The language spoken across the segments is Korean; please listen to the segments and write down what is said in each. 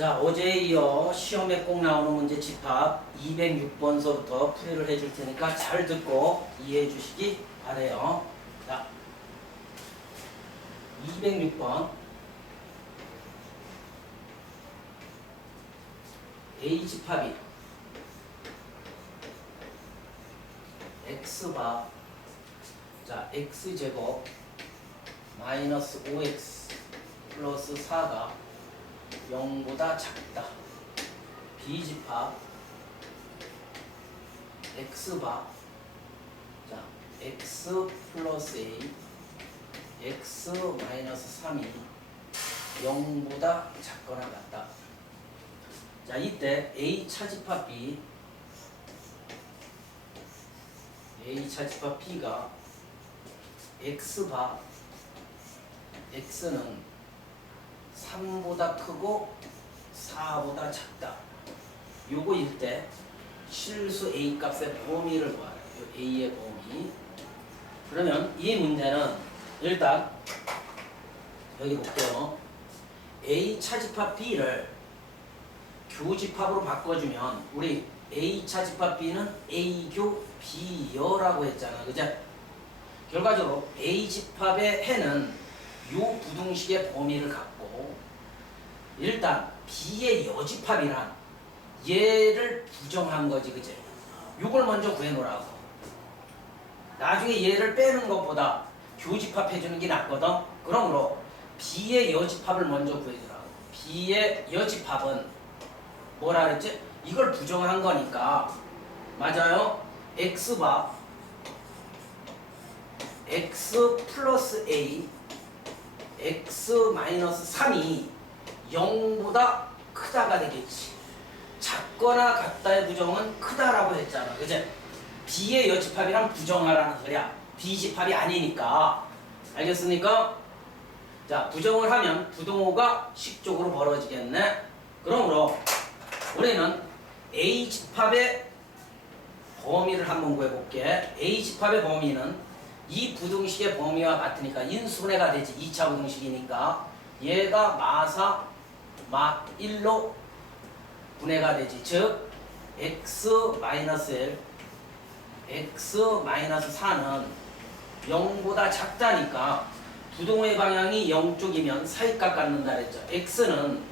자, 어제에 이어 시험에 꼭 나오는 문제 집합 206번서부터 풀이를 해줄 테니까 잘 듣고 이해해 주시기 바래요. 자, 206번 A 집합이 x바 자 x제곱 마이너스 5x 플러스 4가 0보다 작다. B집합 x바 자 x 플러스 a x 마이너스 3이 0보다 작거나 같다. 자 이때 a 차집합 b a 차집합 b가 x바 x는 3보다 크고 4보다 작다. 요거일 때 실수 a 값의 범위를 구하라. 요 a의 범위. 그러면 이 문제는 일단 여기 볼게요. a 차집합 b를 교집합으로 바꿔주면 우리 a 차집합 b는 a교 b여라고 했잖아. 그죠? 결과적으로 a 집합의 해는 요 부등식의 범위를 갖고 일단 b의 여집합이란 얘를 부정한 거지, 그치? 요걸 먼저 구해놓으라고. 나중에 얘를 빼는 것보다 교집합 해주는 게 낫거든. 그러므로 b의 여집합을 먼저 구해주라고. b의 여집합은 뭐라 그랬지? 이걸 부정한 거니까 맞아요? x바 x 플러스 a x 마이너스 3이 0보다 크다가 되겠지. 작거나 같다의 부정은 크다라고 했잖아. 그치? b의 여집합이랑 부정하라는 소리야. b집합이 아니니까. 알겠습니까? 자, 부정을 하면 부등호가 식적으로 벌어지겠네. 그러므로 우리는 a집합의 범위를 한번 구해볼게. a집합의 범위는 이 부등식의 범위와 같으니까 인수분해가 되지. 2차 부등식이니까 얘가 마사 마 1로 분해가 되지. 즉 x-1 x-4는 0보다 작다니까 부등호의 방향이 0쪽이면 사이값 갖는다 그랬죠. x는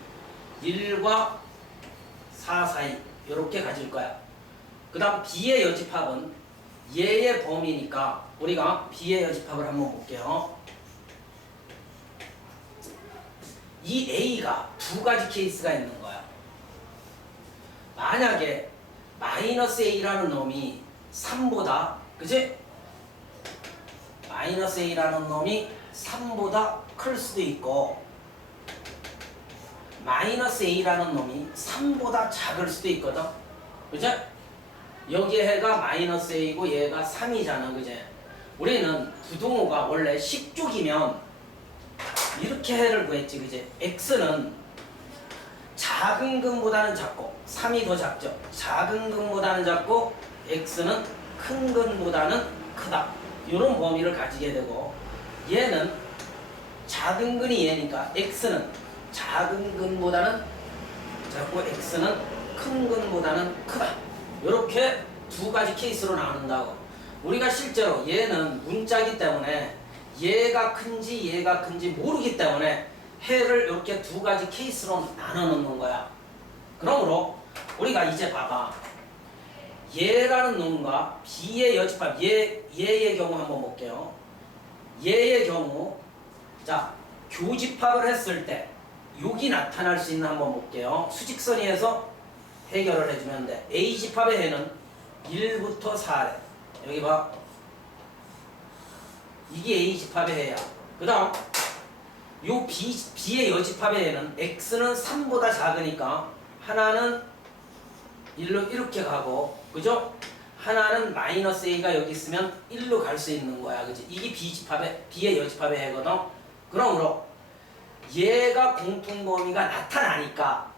1과 4 사이 이렇게 가질 거야. 그 다음 b의 여집합은 얘의 범위니까 우리가 b의 여집합을 한번 볼게요. 이 a가 두 가지 케이스가 있는 거야. 만약에 마이너스 a라는 놈이 3보다 그치? 마이너스 a라는 놈이 3보다 클 수도 있고 마이너스 a라는 놈이 3보다 작을 수도 있거든. 그치? 여기 해가 마이너스 a고 얘가 3이잖아. 그치? 우리는 부등호가 원래 식쪽이면 이렇게 해를 구했지. 그치? x는 작은 근보다는 작고 3이 더 작죠. 작은 근보다는 작고 x는 큰 근보다는 크다. 이런 범위를 가지게 되고 얘는 작은 근이 얘니까 x는 작은 근보다는 작고 x는 큰 근보다는 크다. 이렇게 두 가지 케이스로 나눈다고. 우리가 실제로 얘는 문자기 때문에 얘가 큰지 얘가 큰지 모르기 때문에 해를 이렇게 두 가지 케이스로 나눠 놓는 거야. 그러므로 우리가 이제 봐봐. 얘라는 놈과 b의 여집합 얘의 경우 한번 볼게요. 얘의 경우 자 교집합을 했을 때 여기 나타날 수 있는 한번 볼게요. 수직선이에서 해결을 해주면 돼. a집합의 해는 1부터 4래. 여기 봐. 이게 a집합의 해야. 그 다음 요 b의 여집합의 해는 x는 3보다 작으니까 하나는 1로 이렇게 가고 그죠? 하나는 마이너스 a가 여기 있으면 1로 갈 수 있는 거야. 그치? 이게 b의 여집합의 해거든. 그러므로 얘가 공통범위가 나타나니까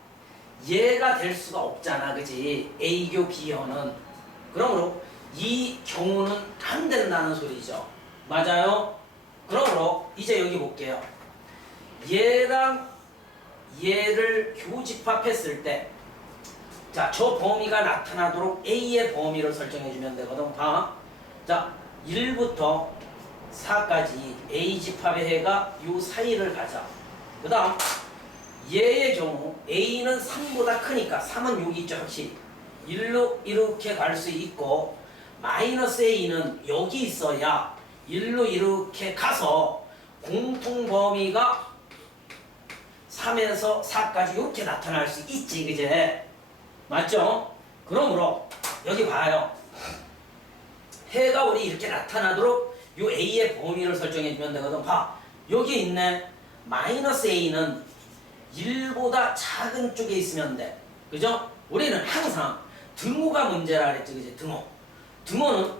얘가 될 수가 없잖아. 그치? a교 b여는. 그러므로 이 경우는 안 된다는 소리죠. 맞아요? 그러므로 이제 여기 볼게요. 얘랑 얘를 교집합했을 때 자, 저 범위가 나타나도록 A의 범위를 설정해 주면 되거든. 봐. 자, 1부터 4까지 A 집합의 해가 요 사이를 가자. 그 다음 얘의 경우 A는 3보다 크니까 3은 여기 있죠. 확실히 1로 이렇게 갈 수 있고 마이너스 A는 여기 있어야 1로 이렇게 가서 공통 범위가 3에서 4까지 이렇게 나타날 수 있지. 그제? 맞죠? 그러므로 여기 봐요. 해가 우리 이렇게 나타나도록 요 A의 범위를 설정해 주면 되거든. 봐. 여기 있네. 마이너스 A는 1보다 작은 쪽에 있으면 돼. 그죠? 우리는 항상 등호가 문제라 그랬지. 그지? 등호. 등호는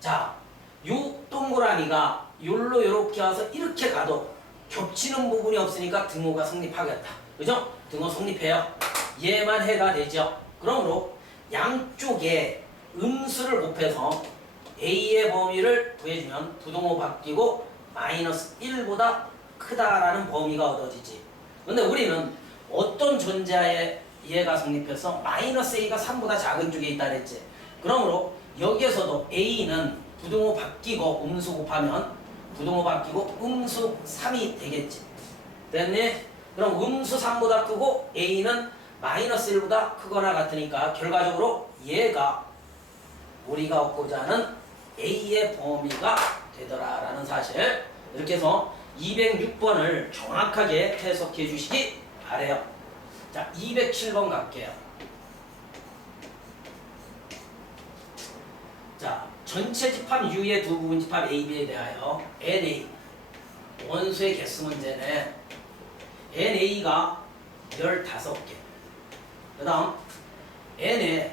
자, 요 동그라미가 요로 요렇게 와서 이렇게 가도 겹치는 부분이 없으니까 등호가 성립하겠다. 그죠? 등호 성립해요. 얘만 해가 되죠. 그러므로 양쪽에 음수를 곱해서 A의 범위를 구해주면 부등호 바뀌고 마이너스 1보다 크다라는 범위가 얻어지지. 근데 우리는 어떤 존재하에 얘가 성립해서 마이너스 A가 3보다 작은 쪽에 있다 그랬지. 그러므로 여기에서도 A는 부등호 바뀌고 음수 곱하면 부등호 바뀌고 음수 3이 되겠지. 됐니? 그럼 음수 3보다 크고 A는 마이너스 1보다 크거나 같으니까 결과적으로 얘가 우리가 얻고자 하는 A의 범위가 되더라라는 사실. 이렇게 해서 206번을 정확하게 해석해 주시기 바래요. 자, 207번 갈게요. 자, 전체 집합 U의 두 부분 집합 A, B에 대하여 NA 원수의 개수 문제네. NA가 15개. 그 다음 N의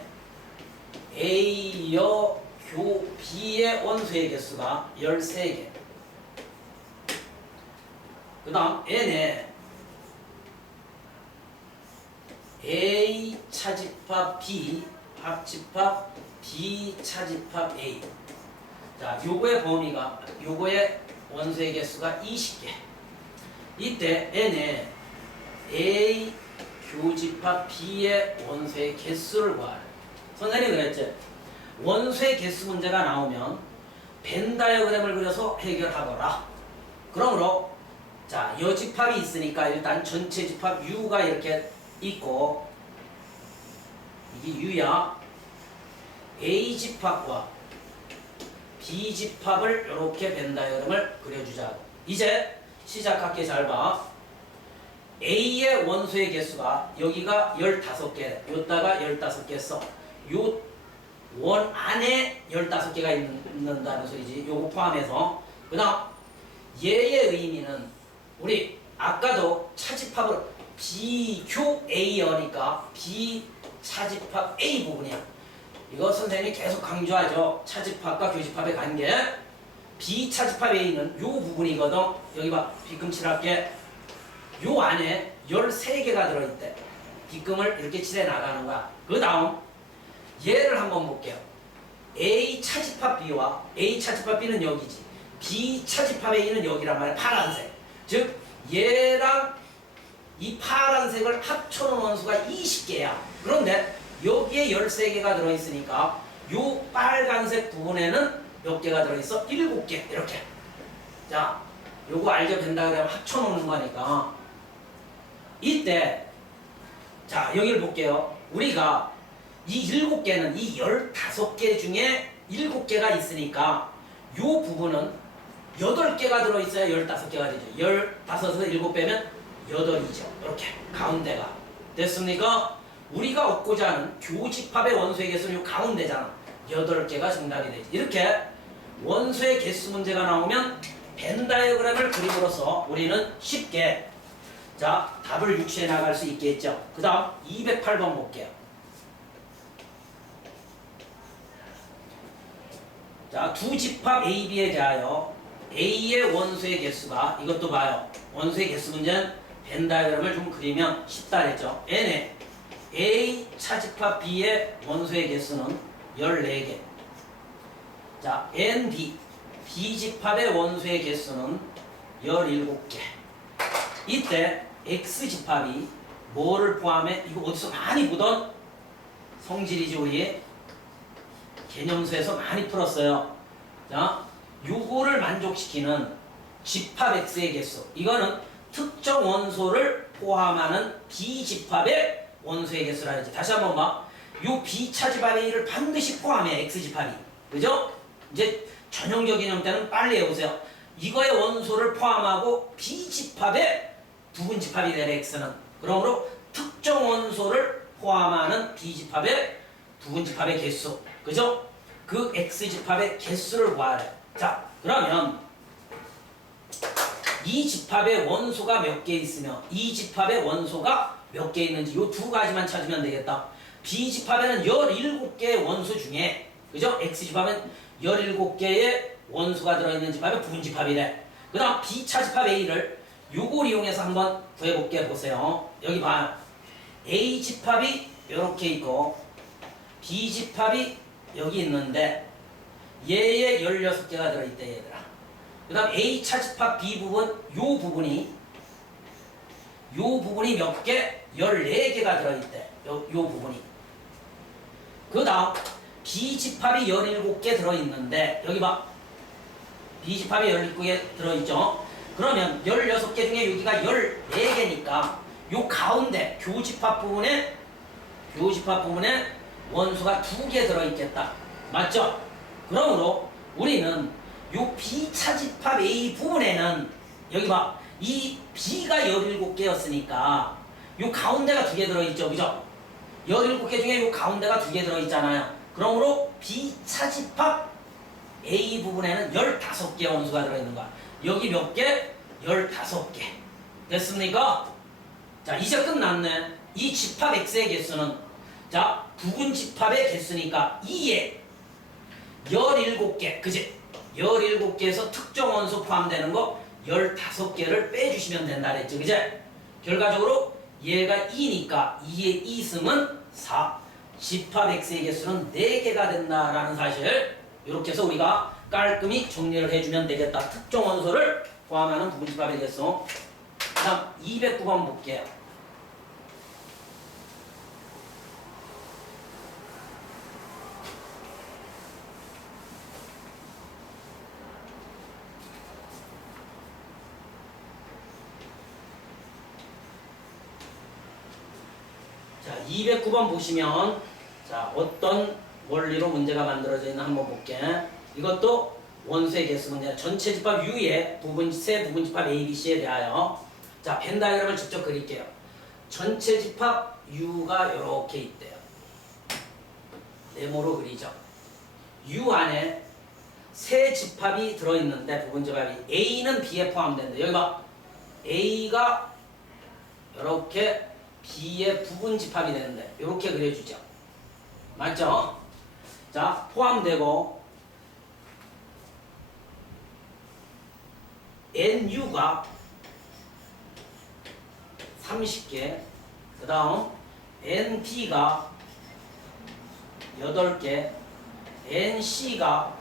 A여 교 B의 원수의 개수가 13개. 그 다음 N의 A 차집합 B 합집합 B 차집합 A. 자, 요거의 범위가 요거의 원수의 개수가 20개. 이때 N의 A 교집합 B의 원수의 개수를 구하래. 선생님이 그랬지. 원수의 개수 문제가 나오면 벤 다이어그램을 그려서 해결하거라. 그러므로 자, 여집합이 있으니까 일단 전체 집합 U가 이렇게 있고 이게 U야. A 집합과 B 집합을 이렇게 벤 다이어그램을 그려주자고. 이제 시작할게. 잘 봐. A의 원수의 개수가 여기가 15개, 요따가 15개 써. 요 원 안에 15개가 있는다는 소리지. 요거 포함해서. 그 다음 얘의 의미는 우리 아까도 차집합으로 B교 A여니까 B 차집합 A 부분이야. 이거 선생님이 계속 강조하죠. 차집합과 교집합의 관계. B 차집합 A는 요 부분이거든. 여기 봐. 빗금칠할게. 요 안에 13개가 들어있대. 빗금을 이렇게 칠해 나가는 거야. 그 다음 얘를 한번 볼게요. A 차집합 B와 A 차집합 B는 여기지. B 차집합 A는 여기란 말이야. 파란색. 즉 얘랑 이 파란색을 합쳐놓은 원수가 20개야. 그런데 여기에 13개가 들어있으니까 요 빨간색 부분에는 몇 개가 들어있어? 7개. 이렇게. 자, 요거 알죠? 된다 그러면 합쳐놓는 거니까. 이때 자, 여기를 볼게요. 우리가 이 7개는 이 15개 중에 7개가 있으니까 요 부분은 8개가 들어있어야 15개가 되죠. 15에서 7 빼면 8이죠. 이렇게 가운데가. 됐습니까? 우리가 얻고자 하는 교집합의 원수의 개수는 요 가운데잖아. 8개가 정답이 되지. 이렇게 원수의 개수 문제가 나오면 벤 다이어그램을 그림으로써 우리는 쉽게 자, 답을 유추해 나갈 수 있겠죠. 그 다음 208번 볼게요. 자, 두 집합 A, B에 대하여 A의 원수의 개수가 이것도 봐요. 원수의 개수 문제는 벤 다이어그램을 좀 그리면 쉽다 그랬죠. N의 A 차집합 B의 원수의 개수는 14개. 자, NB B 집합의 원수의 개수는 17개. 이때 X 집합이 뭐를 포함해? 이거 어디서 많이 보던 성질이지 우리 개념수에서 많이 풀었어요. 자, 요거를 만족시키는 집합 X의 개수. 이거는 특정 원소를 포함하는 비집합의 원소의 개수라 하지. 다시 한번 봐. 요 비차집합 A를 반드시 포함해 X집합이. 그죠? 이제 전형적 개념 때는 빨리 해보세요. 이거의 원소를 포함하고 비집합의 부분집합이 되는 X는 그러므로 특정 원소를 포함하는 비집합의 부분집합의 개수. 그죠? 그 X집합의 개수를 구하래. 자, 그러면 이 집합의 원소가 몇 개 있으며 이 집합의 원소가 몇 개 있는지 요 두 가지만 찾으면 되겠다. B집합에는 17개의 원소 중에 그죠? X집합은 17개의 원소가 들어있는 집합의 부분집합이래. 그 다음 B차집합 A를 요걸 이용해서 한번 구해볼게. 보세요. 여기 봐요. A집합이 이렇게 있고 B집합이 여기 있는데 얘에 16개가 들어있대 얘들아. 그 다음 A차집합 B 부분 요 부분이 몇 개? 14개가 들어있대. 요 부분이. 그 다음 B집합이 17개 들어있는데 여기 봐. B집합이 17개 들어있죠. 그러면 16개 중에 여기가 14개니까 요 가운데 교집합 부분에 원소가 2개 들어있겠다. 맞죠? 그러므로 우리는 요 B차집합 A 부분에는 여기 봐. 이 B가 17개였으니까 요 가운데가 2개 들어있죠. 그죠? 17개 중에 요 가운데가 2개 들어있잖아요. 그러므로 B차집합 A 부분에는 15개 원소가 들어있는 거야. 여기 몇 개? 15개. 됐습니까? 자, 이제 끝났네. 이 집합 X의 개수는 자, 부분 집합의 개수니까 2에 17개. 그지? 17개에서 특정 원소 포함되는 거 15개를 빼주시면 된다 그랬죠. 그지? 결과적으로 얘가 2니까 2에 2 있으면 4. 집합 X의 개수는 4개가 된다라는 사실. 이렇게 해서 우리가 깔끔히 정리를 해주면 되겠다. 특정 원소를 포함하는 부분집합의 개수. 다음 209번 볼게요. 자, 209번 보시면 자, 어떤 원리로 문제가 만들어져 있나 한번 볼게. 이것도 원소의 개수 문제. 전체 집합 U의 세 부분집합 A, B, C에 대하여 자, 벤 다이어그램을 직접 그릴게요. 전체 집합 U가 이렇게 있대요. 네모로 그리죠. U 안에 세 집합이 들어있는데 부분집합이 A는 B에 포함된다. 여기 봐. A가 이렇게 B의 부분집합이 되는데 이렇게 그려주죠. 맞죠? 자, 포함되고 NU가 30개, 그 다음 NP가 8개, NC가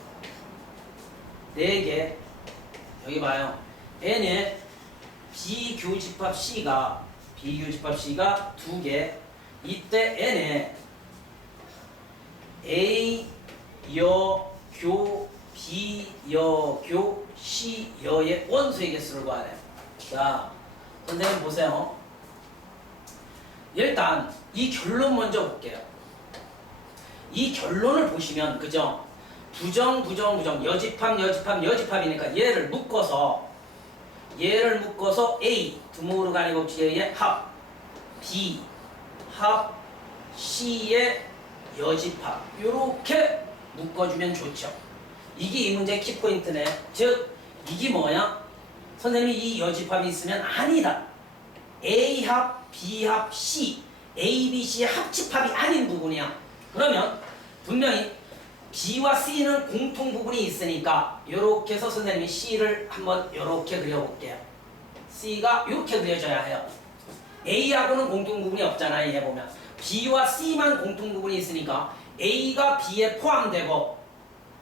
4개. 여기 봐요. N의 비교집합 C가 2개. 이때 N의 A, 여, 교, B, 여, 교, C, 여의 원소의 개수를 구하래요. 자, 선생님 보세요. 일단 이 결론 먼저 볼게요. 이 결론을 보시면 그죠? 부정, 여집합이니까 얘를 묶어서 A, 두모르 간의 법칙의 합, B, 합, C의 여집합 요렇게 묶어주면 좋죠. 이게 이 문제의 키포인트네. 즉 이게 뭐야? 선생님이 이 여집합이 있으면 아니다. A합, B합, C, A, B, C의 합집합이 아닌 부분이야. 그러면 분명히 B와 C는 공통 부분이 있으니까 요렇게 해서 선생님이 C를 한번 요렇게 그려볼게요. C가 요렇게 그려져야 해요. A하고는 공통 부분이 없잖아요. 얘 보면 B와 C만 공통 부분이 있으니까 A가 B에 포함되고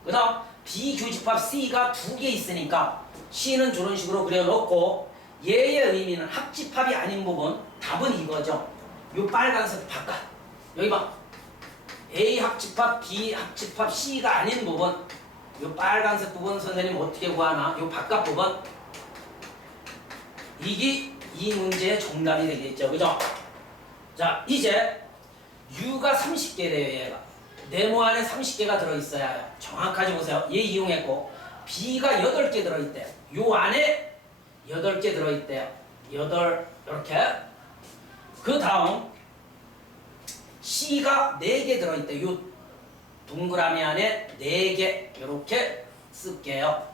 그 다음 B 교집합 C가 2개 있으니까 C는 저런 식으로 그려놓고 얘의 의미는 합집합이 아닌 부분 답은 이거죠. 요 빨간색 바깥. 여기 봐. A 합집합, B 합집합, C가 아닌 부분. 요 빨간색 부분 선생님 어떻게 구하나? 요 바깥 부분. 이게 이 문제의 정답이 되겠죠. 그죠? 자, 이제 U가 30개래요, 얘가. 네모 안에 30개가 들어있어야 해요. 정확하게 보세요. 얘 이용했고, B가 8개 들어있대요. 요 안에 8개 들어있대요. 8, 이렇게. 그 다음, C가 4개 들어있대요. 요 동그라미 안에 4개, 이렇게 쓸게요.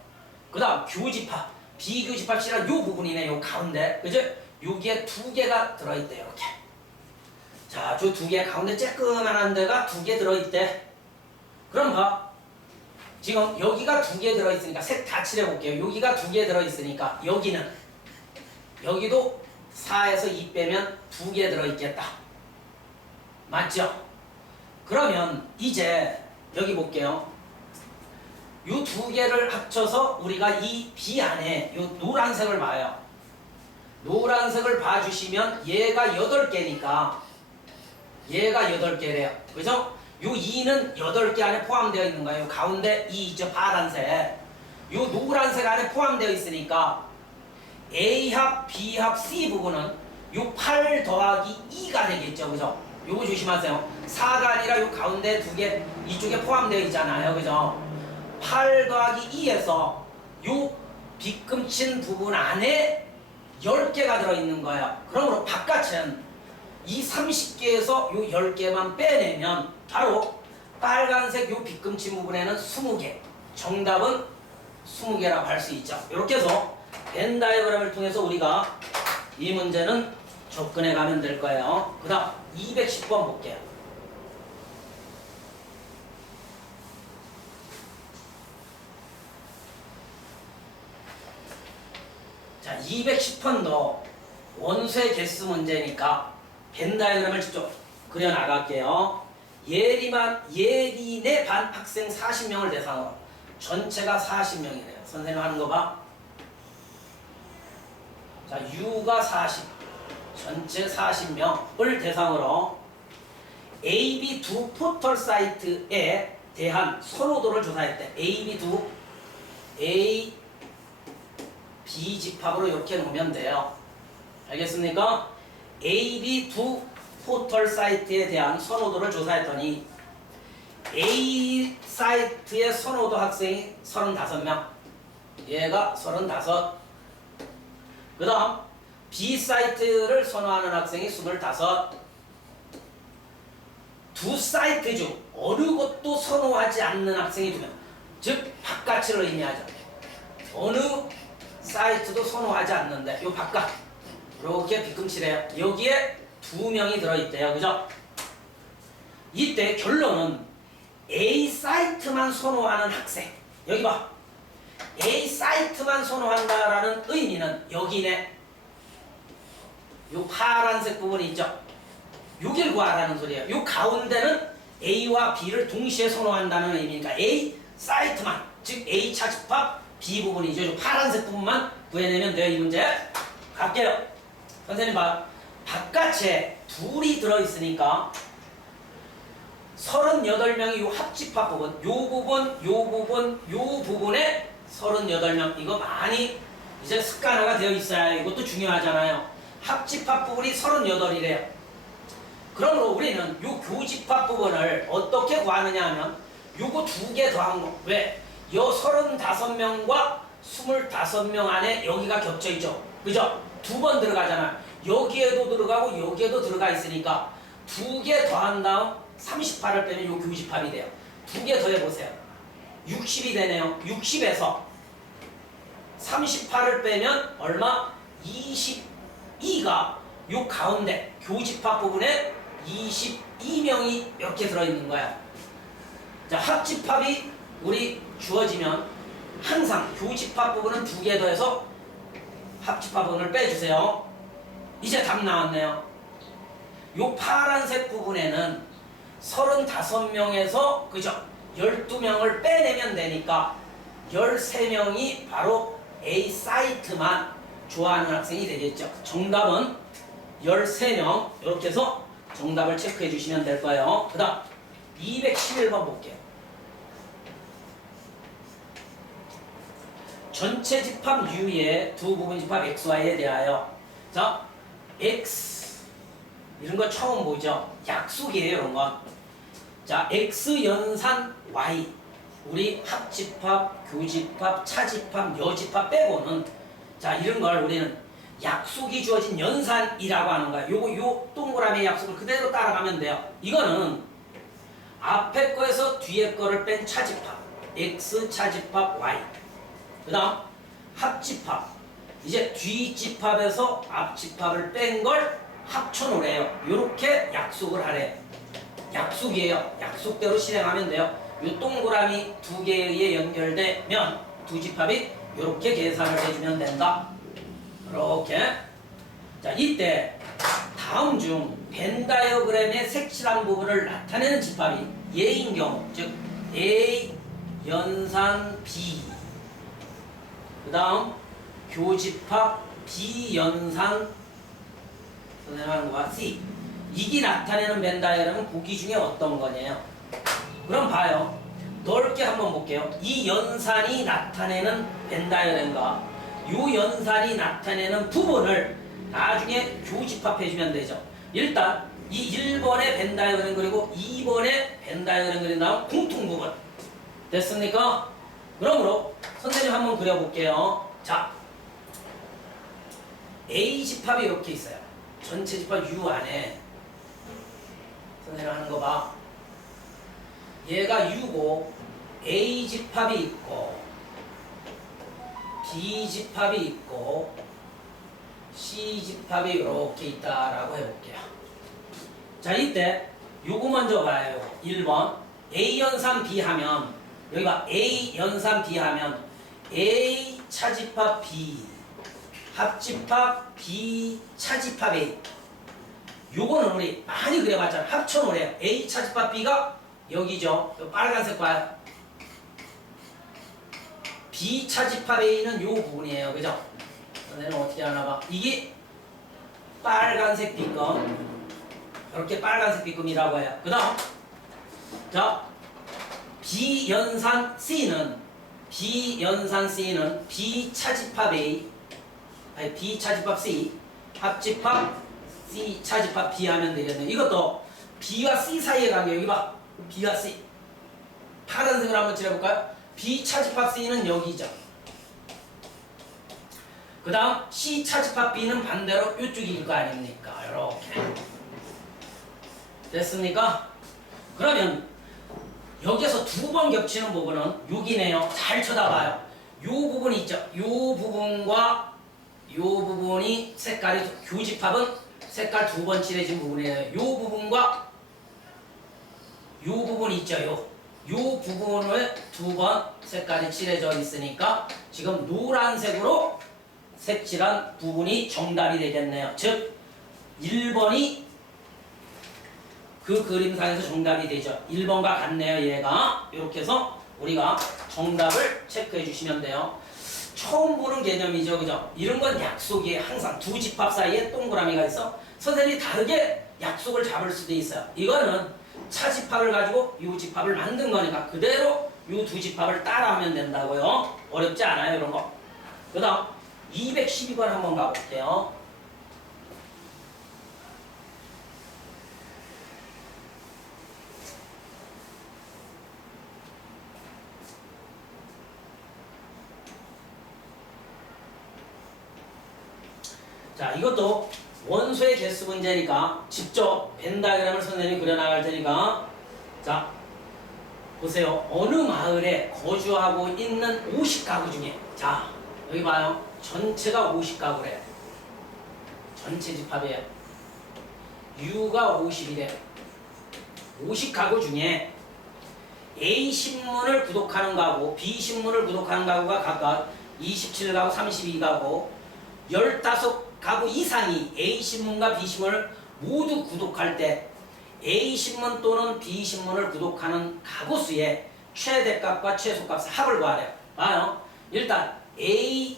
그 다음, 교집합. 비교집합 C란 요 부분이네, 요 가운데. 그죠? 여기에 2개가 들어있대요, 이렇게. 자, 저 2개 가운데 쬐끄만한 데가 2개 들어있대. 그럼 봐. 지금 여기가 2개 들어있으니까 색 다 칠해볼게요. 여기가 2개 들어있으니까 여기는 여기도 4에서 2 빼면 2개 들어있겠다. 맞죠? 그러면 이제 여기 볼게요. 요 2개를 합쳐서 우리가 이 B 안에 요 노란색을 봐요. 노란색을 봐주시면 얘가 8개니까 얘가 8개래요. 그죠? 요 2는 8개 안에 포함되어 있는 거예요. 요 가운데 2 있죠? 파란색. 요 노란색 안에 포함되어 있으니까 A합, B합, C 부분은 요 8 더하기 2가 되겠죠. 그죠? 요거 조심하세요. 4가 아니라 요 가운데 2개 이쪽에 포함되어 있잖아요. 그죠? 8 더하기 2에서 요 빗금친 부분 안에 10개가 들어있는 거예요. 그러므로 바깥은 이 30개에서 요 10개만 빼내면 바로 빨간색 요 빗금친 부분에는 20개. 정답은 20개라고 할 수 있죠. 이렇게 해서 벤 다이어그램을 통해서 우리가 이 문제는 접근해 가면 될 거예요. 그 다음 210번 볼게요. 자, 210번도 원소의 개수 문제니까 벤 다이어그램을 직접 그려 나갈게요. 예린의 반 학생 40명을 대상으로 전체가 40명이래요. 선생님 하는 거 봐. 자, U가 40, 전체 40명을 대상으로 AB 두 포털 사이트에 대한 선호도를 조사했대. AB 두 A, B 집합으로 이렇게 놓으면 돼요. 알겠습니까? AB 두 포털 사이트에 대한 선호도를 조사했더니 A 사이트의 선호도 학생이 35명. 얘가 35. 그 다음 B 사이트를 선호하는 학생이 25. 두 사이트 중 어느 것도 선호하지 않는 학생이 2명. 즉 바깥을 의미하죠. 어느 사이트도 선호하지 않는데 요 바깥 이렇게 빗금칠해요. 여기에 2명이 들어있대요. 그죠? 이때 결론은 A 사이트만 선호하는 학생. 여기 봐. A 사이트만 선호한다라는 의미는 여기네. 요 파란색 부분이 있죠? 요길 구하라는 소리예요. 요 가운데는 A와 B를 동시에 선호한다는 의미니까 A 사이트만, 즉 A 차집합 B 부분이죠. 요 파란색 부분만 구해내면 돼요. 이 문제 갈게요. 선생님 봐. 바깥에 둘이 들어있으니까 38명이 요 합집합 부분, 요 부분, 요 부분, 요 부분에 38명. 이거 많이 이제 습관화가 되어 있어야 이것도 중요하잖아요. 합집합 부분이 38이래요. 그러므로 우리는 요 교집합 부분을 어떻게 구하느냐 하면 요거 2개 더한 거. 왜? 요 35명과 25명 안에 여기가 겹쳐있죠. 그죠? 2번 들어가잖아. 여기에도 들어가고 여기에도 들어가 있으니까 2개 더한 다음 38을 빼면 요 교집합이 돼요. 2개 더해보세요. 60이 되네요. 60에서 38을 빼면 얼마? 22가 요 가운데 교집합 부분에 22명이 이렇게 들어있는 거야. 자, 합집합이 우리 주어지면 항상 교집합 부분은 2개 더해서 합집합 부분을 빼주세요. 이제 답 나왔네요. 요 파란색 부분에는 35명에서 그죠? 12명을 빼내면 되니까 13명이 바로 A 사이트만 좋아하는 학생이 되겠죠. 정답은 13명 이렇게 해서 정답을 체크해 주시면 될 거예요. 그 다음 211번 볼게요. 전체 집합 U의 두 부분 집합 XY에 대하여 자 X 이런 거 처음 보죠? 약속이에요 이런 건. 자 X 연산 Y 우리 합집합, 교집합, 차집합, 여집합 빼고는 자 이런 걸 우리는 약속이 주어진 연산이라고 하는 거야. 요 동그라미 약속을 그대로 따라가면 돼요. 이거는 앞에 거에서 뒤에 거를 뺀 차집합 X 차집합 Y 그 다음 합집합 이제 뒷집합에서 앞집합을 뺀 걸 합쳐놓으래요. 요렇게 약속을 하래요. 약속이에요. 약속대로 실행하면 돼요. 요 동그라미 두 개에 의해 연결되면 두 집합이 요렇게 계산을 해주면 된다. 이렇게. 자, 이때 다음 중 벤 다이어그램의 색칠한 부분을 나타내는 집합이 A인 경우, 즉 A 연산 B 그 다음 교집합 B 연산 선생님 거가 C 이게 나타내는 벤 다이어그램은 보기 중에 어떤 거냐요? 그럼 봐요. 넓게 한번 볼게요. 이 연산이 나타내는 벤 다이어그램과 이 연산이 나타내는 부분을 나중에 교집합해주면 되죠. 일단 이 1번의 벤 다이어그램 그리고 2번의 벤 다이어그램 그린 다음 공통 부분 됐습니까? 그러므로 선생님 한번 그려볼게요. 자, A 집합이 이렇게 있어요. 전체 집합 U 안에 선생님 하는 거 봐. 얘가 U고 A 집합이 있고 B 집합이 있고 C 집합이 이렇게 있다라고 해볼게요. 자, 이때 요거 먼저 봐요. 1번 A 연산 B 하면 여기 봐. A 연산 B 하면 A 차집합 B 합집합 B 차집합 A 요거는 우리 많이 그려봤잖아. 합쳐놓으래요. A 차집합 B가 여기죠. 빨간색 봐요. B 차집합 A는 요 부분이에요. 그죠? 너네는 어떻게 하나봐. 이게 빨간색 B껌 이렇게 빨간색 B껌이라고 해요. 그 다음 자 B 연산 C는 B 차집합 A 아니 B 차집합 C 합집합 C 차집합 B 하면 되겠네요. 이것도 B와 C 사이의 관계 여기 봐. B와 C 파란색으로 한번 칠해볼까요? B 차집합 C는 여기죠. 그 다음 C 차집합 B는 반대로 이쪽일 거 아닙니까? 이렇게 됐습니까? 그러면 여기에서 두 번 겹치는 부분은 여기네요. 잘 쳐다봐요. 요 부분 있죠. 요 부분과 요 부분이 색깔이 교집합은 색깔 두 번 칠해진 부분이에요. 요 부분과 요 부분 있죠. 요 부분을 두 번 색깔이 칠해져 있으니까 지금 노란색으로 색칠한 부분이 정답이 되겠네요. 즉 1번이 그 그림상에서 정답이 되죠. 1번과 같네요. 얘가 이렇게 해서 우리가 정답을 체크해 주시면 돼요. 처음 보는 개념이죠. 그죠? 이런 건 약속이에요. 항상 두 집합 사이에 동그라미가 있어. 선생님이 다르게 약속을 잡을 수도 있어요. 이거는 차집합을 가지고 이 집합을 만든 거니까 그대로 이 두 집합을 따라하면 된다고요. 어렵지 않아요. 이런 거. 그 다음 212번 한번 가볼게요. 자, 이것도 원소의 개수 문제니까 직접 벤 다이어그램을 선생님이 그려나갈 테니까 자, 보세요. 어느 마을에 거주하고 있는 50가구 중에 자, 여기 봐요. 전체가 50가구래요. 전체 집합이에요. U가 50이래요. 50가구 중에 A 신문을 구독하는 가구, B 신문을 구독하는 가구가 각각 27가구, 32가구, 15가구 이상이 A 신문과 B 신문을 모두 구독할 때 A 신문 또는 B 신문을 구독하는 가구 수의 최대값과 최소값의 합을 구하래요. 봐요. 일단 A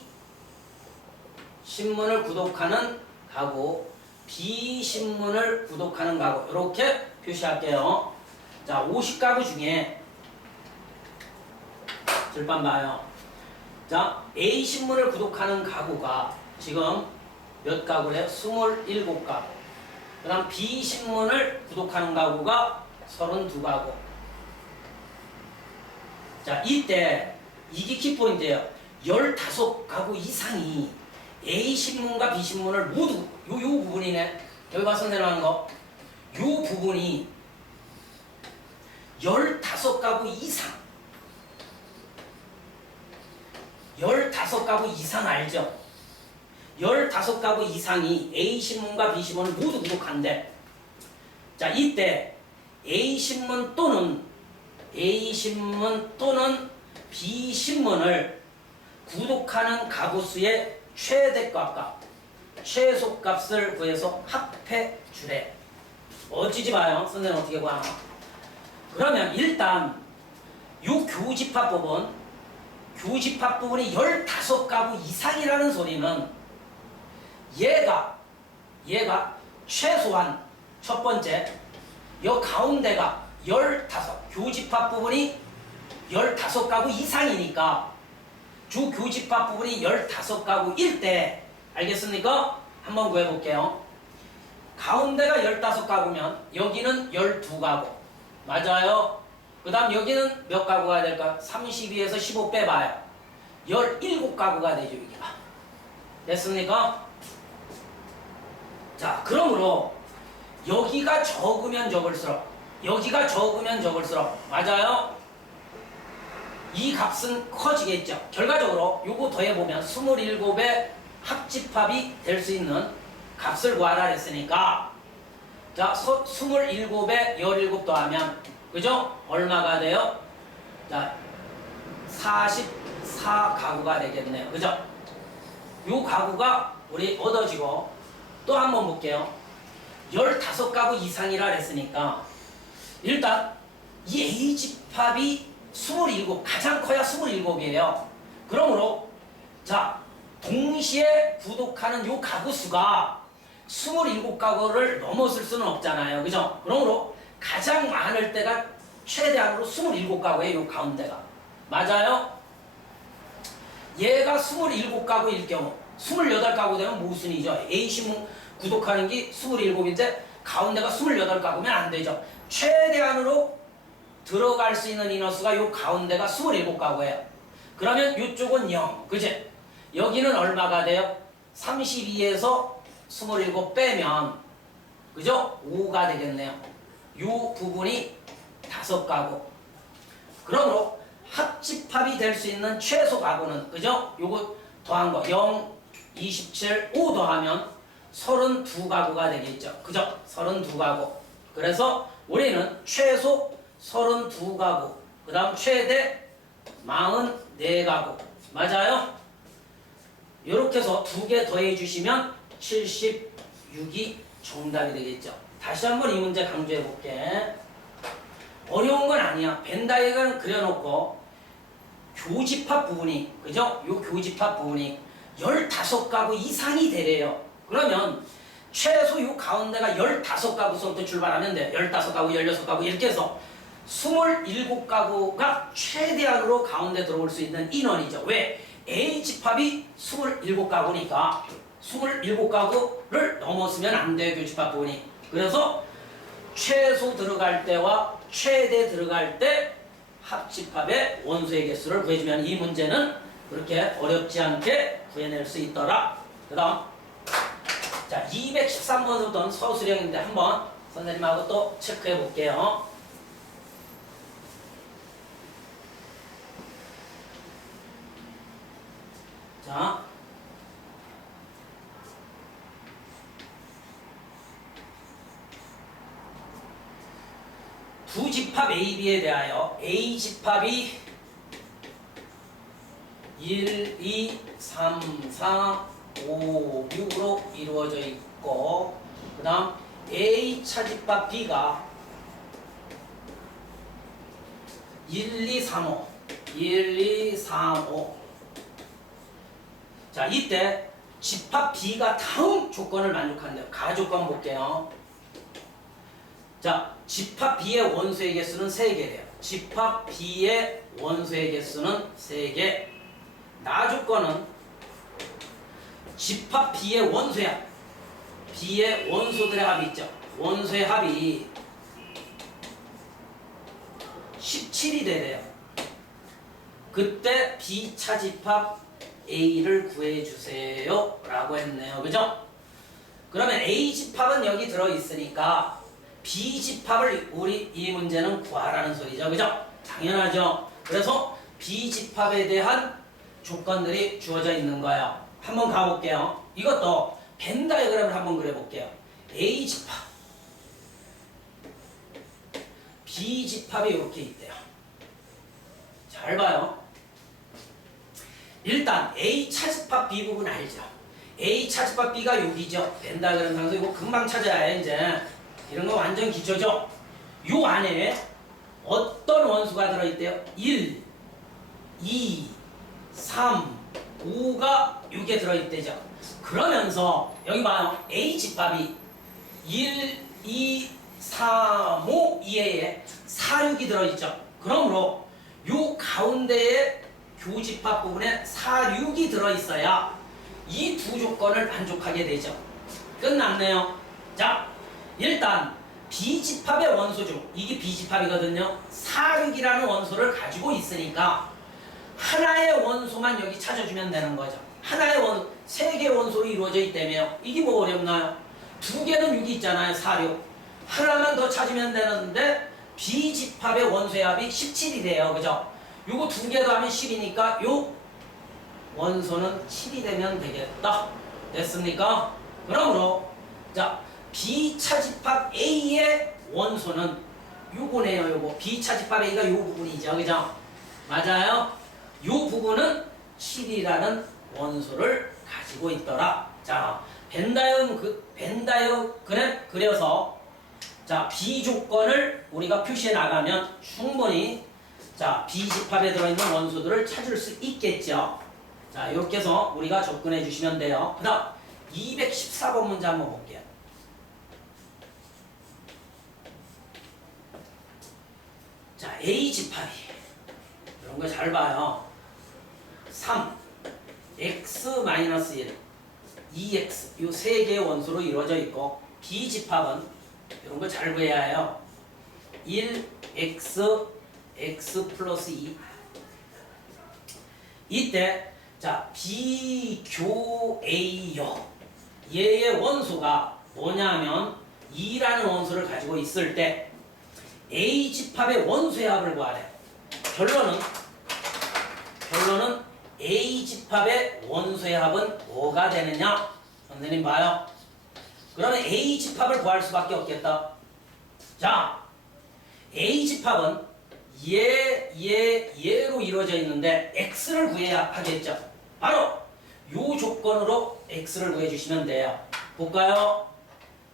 신문을 구독하는 가구, B신문을 구독하는 가구 이렇게 표시할게요. 자, 50가구 중에 절반 봐요. 자, A신문을 구독하는 가구가 지금 몇 가구래요? 27가구. 그 다음 B신문을 구독하는 가구가 32가구. 자, 이때 이게 키포인트예요. 15가구 이상이 A신문과 B신문을 모두 요 부분이네. 여기 봐서 내려가는 거. 요 부분이 15가구 이상 15가구 이상 알죠? 15가구 이상이 A신문과 B신문을 모두 구독한대. 자, 이때 A신문 또는 B신문을 구독하는 가구 수의 최대값, 최소값을 구해서 합해 주래. 멋지지 마요. 선생님 어떻게 구하나? 그러면 일단 요 교집합 부분이 15가구 이상이라는 소리는 얘가 최소한 첫 번째 요 가운데가 15 교집합 부분이 15가구 이상이니까 주 교집합 부분이 15가구일 때 알겠습니까? 한번 구해볼게요. 가운데가 15가구면 여기는 12가구 맞아요? 그 다음 여기는 몇 가구가 될까? 32에서 15 빼봐요. 17가구가 되죠. 여기가 됐습니까? 자, 그러므로 여기가 적으면 적을수록 맞아요? 이 값은 커지겠죠. 결과적으로 요거 더해보면 27의 합집합이 될 수 있는 값을 구하라 했으니까 자, 27에 17 더하면 그죠? 얼마가 돼요? 자, 44가구가 되겠네요. 그죠? 요 가구가 우리 얻어지고 또 한번 볼게요. 15가구 이상이라 했으니까 일단 이 A집합이 27 가장 커야 27이에요. 그러므로 자, 동시에 구독하는 요 가구 수가 27가구를 넘어설 수는 없잖아요. 그죠? 그러므로 가장 많을 때가 최대한으로 27가구예요. 요 가운데가. 맞아요? 얘가 27가구일 경우 28가구 되면 모순이죠. A신문 구독하는 게 27인데 가운데가 28가구면 안 되죠. 최대한으로 들어갈 수 있는 인원수가 요 가운데가 27가구예요. 그러면 이쪽은 0. 그지? 여기는 얼마가 돼요? 32에서 27 빼면 그죠? 5가 되겠네요. 요 부분이 5가구. 그러므로 합집합이 될 수 있는 최소 가구는 그죠? 요거 더한 거 0, 27, 5 더하면 32가구가 되겠죠. 그죠? 32가구. 그래서 우리는 최소 32가구, 그 다음 최대 44가구. 맞아요? 이렇게 해서 2개 더해 주시면 76이 정답이 되겠죠. 다시 한번 이 문제 강조해 볼게. 어려운 건 아니야. 벤다이어그램 그려놓고 교집합 부분이 그죠? 요 교집합 부분이 15가구 이상이 되래요. 그러면 최소 요 가운데가 15가구서부터 출발하면 돼요. 15가구, 16가구 이렇게 해서 27가구가 최대한으로 가운데 들어올 수 있는 인원이죠. 왜? A집합이 27가구니까 27가구를 넘었으면 안 돼요. 교집합 부분이. 그래서 최소 들어갈 때와 최대 들어갈 때 합집합의 원소의 개수를 구해주면 이 문제는 그렇게 어렵지 않게 구해낼 수 있더라. 그 다음 자, 213번부터는 서술형인데 한번 선생님하고 또 체크해 볼게요. 자, 두 집합 A, B에 대하여 A집합이 1, 2, 3, 4, 5, 6으로 이루어져 있고 그 다음 A 차집합 B가 1, 2, 3, 5 1, 2, 3, 5 자, 이때 집합 B가 다음 조건을 만족한대요. 가조건 볼게요. 자, 집합 B의 원소의 개수는 3개래요. 집합 B의 원소의 개수는 3개. 나 조건은 집합 B의 원소야. B의 원소들의 합이 있죠. 원소의 합이 17이 되래요. 그때 B 차집합 A를 구해주세요 라고 했네요. 그죠? 그러면 A 집합은 여기 들어있으니까 B 집합을 우리 이 문제는 구하라는 소리죠. 그죠? 당연하죠. 그래서 B 집합에 대한 조건들이 주어져 있는 거예요. 한번 가볼게요. 이것도 벤 다이어그램을 한번 그려볼게요. A 집합, B 집합이 이렇게 있대요. 잘 봐요. 일단 A 차집합 B 부분 알죠? A 차집합 B가 여기죠. 벤 다이어그램 상에서 이거 금방 찾아야 해. 이제 이런 거 완전 기초죠. 요 안에 어떤 원소가 들어있대요? 1, 2, 3, 5가 여기에 들어있대죠. 그러면서 여기 봐요. A 집합이 1, 2, 3, 5 이외에 4, 6이 들어있죠. 그러므로 요 가운데에 교집합 부분에 4, 6이 들어있어야 이 두 조건을 만족하게 되죠. 끝났네요. 자, 일단 B집합의 원소 중 이게 B집합이거든요. 4, 6이라는 원소를 가지고 있으니까 하나의 원소만 여기 찾아주면 되는 거죠. 하나의 원소, 3개의 원소로 이루어져 있다며 이게 뭐 어렵나요? 2개는 6이 있잖아요. 4, 6. 하나만 더 찾으면 되는데 B집합의 원소의 합이 17이래요. 그죠? 요거 2개 더하면 10이니까 요 원소는 7이 되면 되겠다. 됐습니까? 그러므로 자 B차집합 A의 원소는 요거네요. 요거 B차집합 A가 요 부분이죠. 그죠? 맞아요? 요 부분은 7이라는 원소를 가지고 있더라. 자, 벤 다이어그램 그려서 자 B 조건을 우리가 표시해 나가면 충분히 자 B 집합에 들어있는 원소들을 찾을 수 있겠죠. 자, 이렇게 해서 우리가 접근해 주시면 돼요. 그 다음 214번 문제 한번 볼게요. 자, A 집합이 이런 거 잘 봐요. 3, x-1, 2x 이 세 개의 원소로 이루어져 있고 B 집합은 이런 거 잘 구해야 해요. 1x, x 플러스 2 이때 자 B교A요. 얘의 원소가 뭐냐면 2라는 원소를 가지고 있을 때 A 집합의 원소의 합을 구하래요. 결론은 A 집합의 원소의 합은 뭐가 되느냐? 선생님 봐요. 그러면 A 집합을 구할 수밖에 없겠다. 자, A 집합은 얘로 이루어져 있는데 X를 구해야 하겠죠. 바로 요 조건으로 X를 구해주시면 돼요. 볼까요?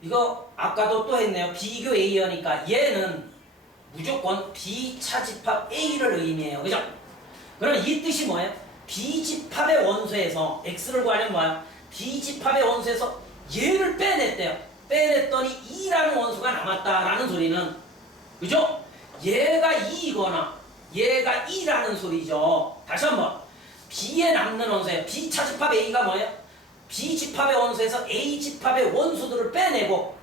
이거 아까도 또 했네요. 비교 A여니까 얘는 무조건 B 차집합 A를 의미해요. 그죠? 그럼 이 뜻이 뭐예요? B집합의 원소에서 X를 구하려면 뭐예요? B집합의 원소에서 얘를 빼냈대요. 빼냈더니 2라는 원소가 남았다라는 소리는 그죠? 얘가 2이거나 얘가 2라는 소리죠. 다시 한번 B에 남는 원소예요. B 차집합 A가 뭐예요? B집합의 원소에서 A집합의 원소들을 빼내고